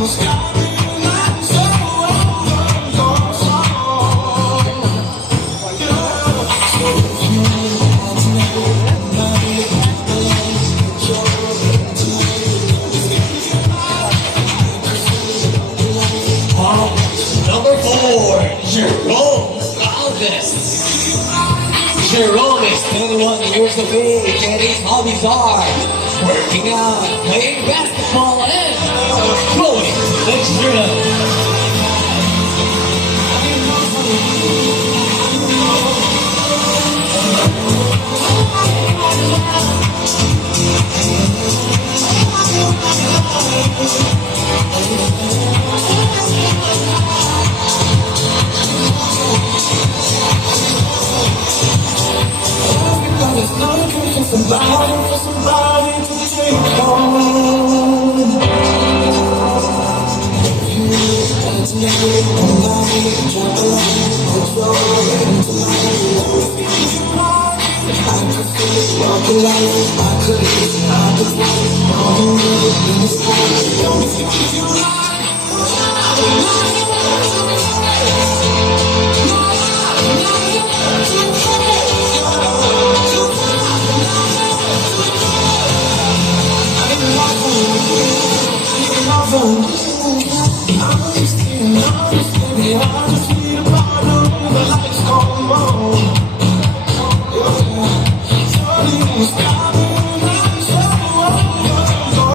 Number 4, Jerome Alves. Jerome is 21 years of age and his hobbies are working out, playing basketball, and going to the gym. Somebody to take home. You dance me, jump around, control into my life. I could feel it, walk alive. I could live, I could walk, all the way in this world. Don't think you lie.